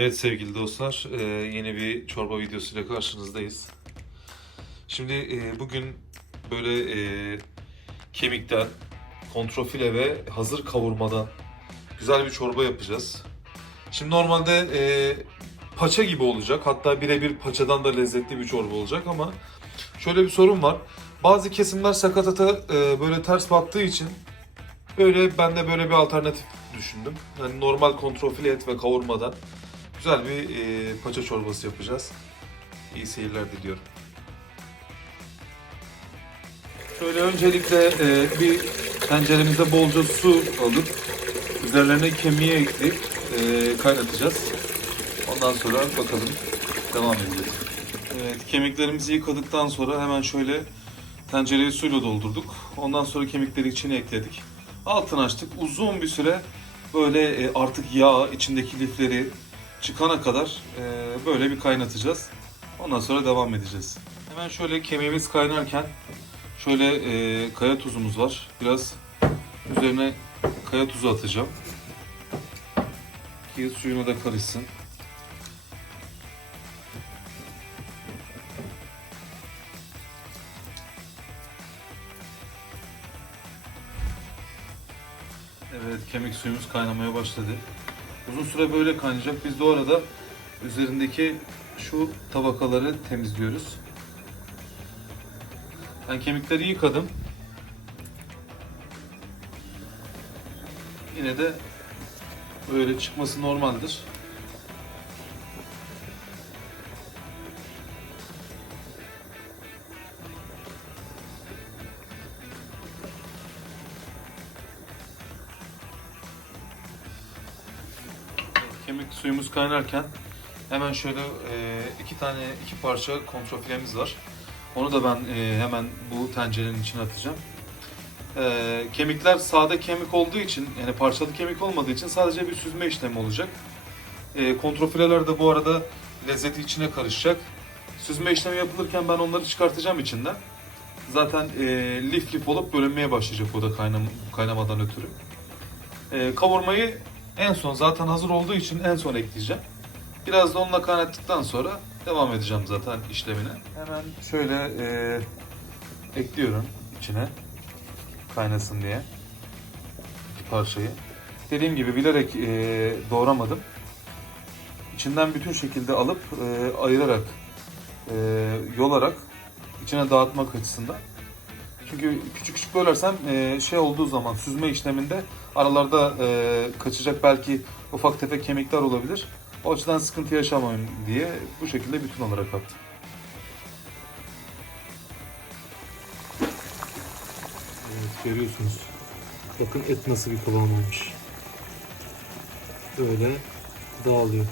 Evet sevgili dostlar, e, yeni bir çorba videosuyla karşınızdayız. Şimdi e, bugün böyle e, kemikten, kontrafile ve hazır kavurmadan güzel bir çorba yapacağız. Şimdi normalde paça gibi olacak, hatta birebir paçadan da lezzetli bir çorba olacak ama şöyle bir sorun var. Bazı kesimler sakatata böyle ters baktığı için böyle ben de böyle bir alternatif düşündüm. Yani normal kontrafile et ve kavurmadan Güzel bir e, paça çorbası yapacağız. İyi seyirler diliyorum. Şöyle öncelikle e, bir tenceremize bolca su alıp üzerlerine kemiği ekleyip e, kaynatacağız. Ondan sonra bakalım devam edeceğiz. Evet kemiklerimizi yıkadıktan sonra hemen şöyle tencereyi suyla doldurduk. Ondan sonra kemikleri içine ekledik. Altını açtık. Uzun bir süre böyle e, artık yağ içindeki lifleri çıkana kadar e, böyle bir kaynatacağız. Ondan sonra devam edeceğiz. Hemen şöyle kemiğimiz kaynarken şöyle e, kaya tuzumuz var. Biraz üzerine kaya tuzu atacağım. Ki suyuna da karışsın. Evet kemik suyumuz kaynamaya başladı. Uzun süre böyle kaynayacak. Biz de o arada üzerindeki şu tabakaları temizliyoruz. Ben kemikleri yıkadım. Yine de böyle çıkması normaldir. Suyumuz kaynarken hemen şöyle e, iki tane iki parça kontrafilemiz var. Onu da ben e, hemen bu tencerenin içine atacağım. E, kemikler sade kemik olduğu için yani parçalı kemik olmadığı için sadece bir süzme işlemi olacak. E, kontrafileler de bu arada lezzeti içine karışacak. Süzme işlemi yapılırken ben onları çıkartacağım içinden. Zaten e, lif lif olup bölünmeye başlayacak o da kaynam kaynamadan ötürü. E, kavurmayı en son zaten hazır olduğu için en son ekleyeceğim. Biraz da onunla kaynattıktan sonra devam edeceğim zaten işlemine. Hemen şöyle e, ekliyorum içine kaynasın diye parçayı. Dediğim gibi bilerek e, doğramadım. İçinden bütün şekilde alıp e, ayırarak, e, yolarak içine dağıtmak açısından. Çünkü küçük küçük bölersem e, şey olduğu zaman süzme işleminde aralarda e, kaçacak belki ufak tefek kemikler olabilir. O açıdan sıkıntı yaşamayayım diye bu şekilde bütün olarak attım. Evet görüyorsunuz. Bakın et nasıl bir kıvam olmuş. Böyle dağılıyor.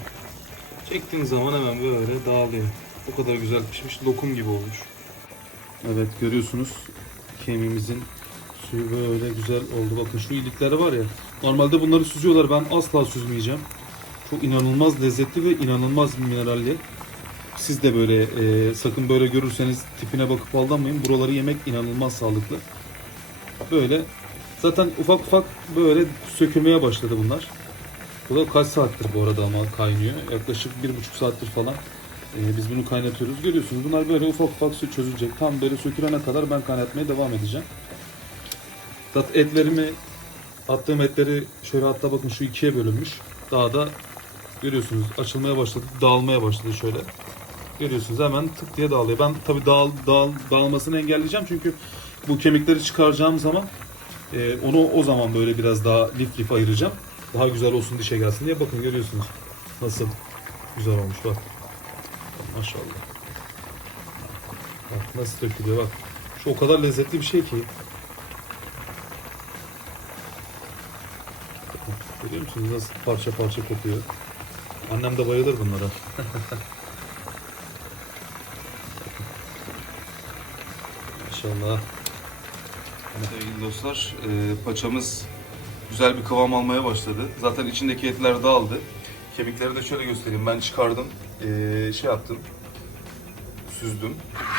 Çektiğin zaman hemen böyle dağılıyor. O kadar güzel pişmiş. Lokum gibi olmuş. Evet görüyorsunuz kemiğimizin suyu böyle güzel oldu. Bakın şu ilikleri var ya. Normalde bunları süzüyorlar. Ben asla süzmeyeceğim. Çok inanılmaz lezzetli ve inanılmaz mineralli. Siz de böyle e, sakın böyle görürseniz tipine bakıp aldanmayın. Buraları yemek inanılmaz sağlıklı. Böyle zaten ufak ufak böyle sökülmeye başladı bunlar. Bu da kaç saattir bu arada ama kaynıyor. Yaklaşık bir buçuk saattir falan. Ee, biz bunu kaynatıyoruz. Görüyorsunuz bunlar böyle ufak ufak su çözülecek. Tam böyle sökülene kadar ben kaynatmaya devam edeceğim. Zaten etlerimi attığım etleri şöyle hatta bakın şu ikiye bölünmüş. Daha da görüyorsunuz açılmaya başladı, dağılmaya başladı şöyle. Görüyorsunuz hemen tık diye dağılıyor. Ben tabii dağıl, dağıl, dağılmasını engelleyeceğim çünkü bu kemikleri çıkaracağım zaman e, onu o zaman böyle biraz daha lif lif ayıracağım. Daha güzel olsun dişe gelsin diye bakın görüyorsunuz nasıl güzel olmuş bak. Maşallah. Bak nasıl dökülüyor bak. Şu o kadar lezzetli bir şey ki. Görüyor musunuz nasıl parça parça kopuyor. Annem de bayılır bunlara. Maşallah. Sevgili dostlar, e, paçamız güzel bir kıvam almaya başladı. Zaten içindeki etler dağıldı. Kemikleri de şöyle göstereyim. Ben çıkardım, e, şey yaptım, süzdüm.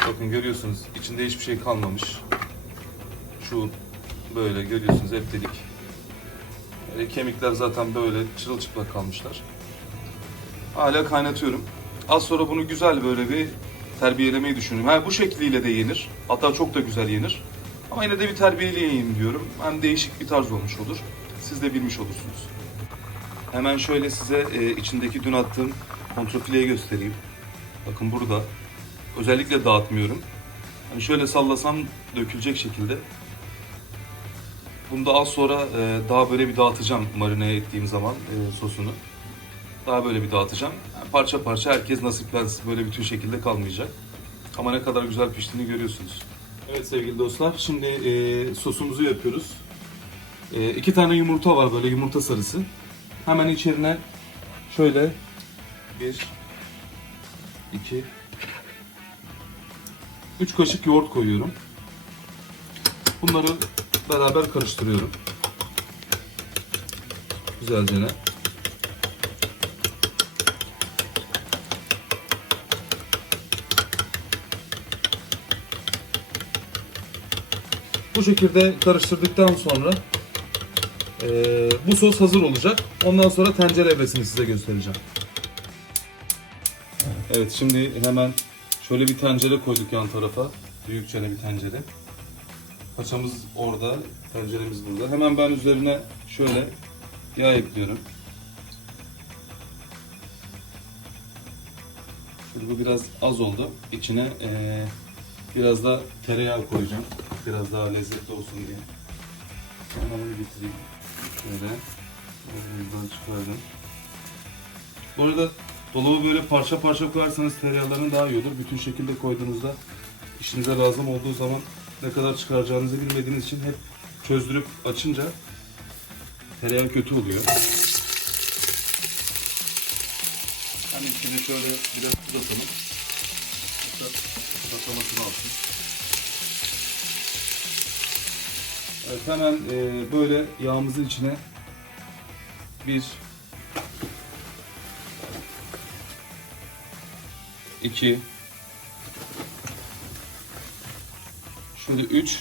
Bakın görüyorsunuz, içinde hiçbir şey kalmamış. Şu böyle görüyorsunuz hep delik. E, kemikler zaten böyle çırılçıplak kalmışlar. Hala kaynatıyorum. Az sonra bunu güzel böyle bir terbiyelemeyi düşünüyorum. Ha, bu şekliyle de yenir. Hatta çok da güzel yenir. Ama yine de bir terbiyeleyeyim diyorum. Hem değişik bir tarz olmuş olur. Siz de bilmiş olursunuz. Hemen şöyle size e, içindeki dün attığım kontrfileyi göstereyim. Bakın burada. Özellikle dağıtmıyorum. Hani şöyle sallasam dökülecek şekilde. Bunu da az sonra e, daha böyle bir dağıtacağım marine ettiğim zaman e, sosunu. Daha böyle bir dağıtacağım. Yani parça parça herkes nasiplensin. Böyle bütün şekilde kalmayacak. Ama ne kadar güzel piştiğini görüyorsunuz. Evet sevgili dostlar. Şimdi e, sosumuzu yapıyoruz. E, iki tane yumurta var böyle yumurta sarısı. Hemen içerine şöyle bir, iki, üç kaşık yoğurt koyuyorum. Bunları beraber karıştırıyorum. Güzelce ne? Bu şekilde karıştırdıktan sonra eee, bu sos hazır olacak. Ondan sonra tencere evresini size göstereceğim. Evet şimdi hemen şöyle bir tencere koyduk yan tarafa. Büyükçe bir tencere. Paçamız orada, tenceremiz burada. Hemen ben üzerine şöyle yağ ekliyorum. Şimdi bu biraz az oldu. İçine eee, biraz da tereyağı koyacağım. Biraz daha lezzetli olsun diye. Hemen onu bitireyim. Şöyle. Buradan çıkardım. Bu arada dolaba böyle parça parça koyarsanız tereyağlarını daha iyi olur. Bütün şekilde koyduğunuzda işinize lazım olduğu zaman ne kadar çıkaracağınızı bilmediğiniz için hep çözdürüp açınca tereyağı kötü oluyor. Hani içine şöyle biraz tuz atalım. Patlamasını alsın. Evet hemen e, böyle yağımızın içine bir iki şöyle üç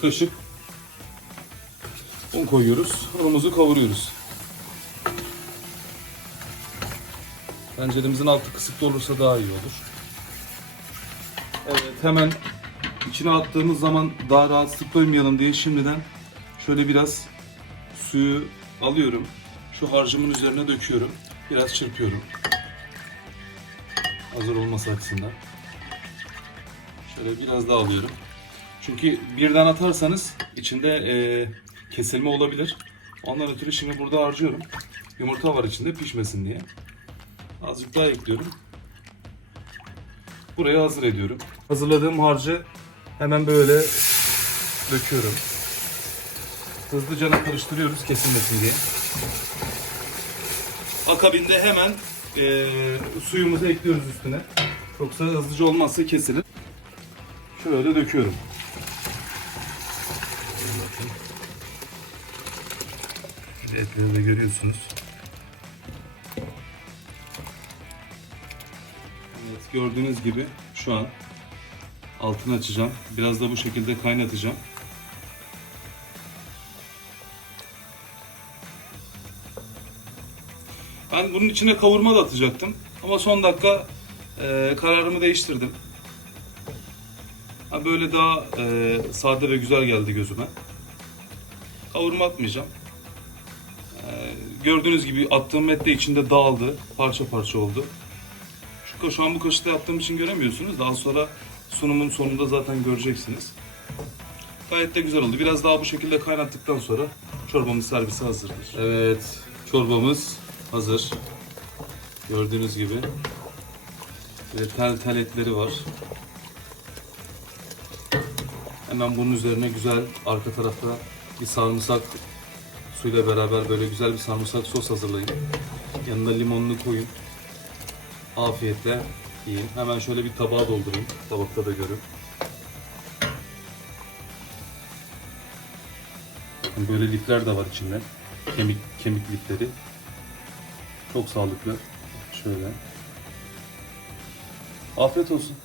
kaşık un koyuyoruz. Unumuzu kavuruyoruz. Tenceremizin altı kısık olursa daha iyi olur. Evet hemen içine attığımız zaman daha rahatsızlık koymayalım diye şimdiden şöyle biraz suyu alıyorum. Şu harcımın üzerine döküyorum. Biraz çırpıyorum. Hazır olması açısından. Şöyle biraz daha alıyorum. Çünkü birden atarsanız içinde e, kesilme olabilir. Ondan ötürü şimdi burada harcıyorum. Yumurta var içinde pişmesin diye. Azıcık daha ekliyorum. Buraya hazır ediyorum. Hazırladığım harcı hemen böyle döküyorum. Hızlıca karıştırıyoruz kesilmesin diye. Akabinde hemen e, suyumuzu ekliyoruz üstüne. Yoksa hızlıca olmazsa kesilir. Şöyle döküyorum. Etleri de görüyorsunuz. Evet gördüğünüz gibi şu an altını açacağım. Biraz da bu şekilde kaynatacağım. Ben bunun içine kavurma da atacaktım. Ama son dakika e, kararımı değiştirdim. Ha, böyle daha e, sade ve güzel geldi gözüme. Kavurma atmayacağım. E, gördüğünüz gibi attığım et de içinde dağıldı. Parça parça oldu. Şu, şu an bu kaşıkta yaptığım için göremiyorsunuz. Daha sonra sunumun sonunda zaten göreceksiniz. Gayet de güzel oldu. Biraz daha bu şekilde kaynattıktan sonra çorbamız servise hazırdır. Evet, çorbamız hazır. Gördüğünüz gibi. Böyle tel tel etleri var. Hemen bunun üzerine güzel arka tarafta bir sarımsak suyla beraber böyle güzel bir sarımsak sos hazırlayın. Yanına limonunu koyun. Afiyetle yiyin. Hemen şöyle bir tabağa doldurayım. Tabakta da görün. Böyle lifler de var içinde. Kemik kemik lifleri. Çok sağlıklı. Şöyle. Afiyet olsun.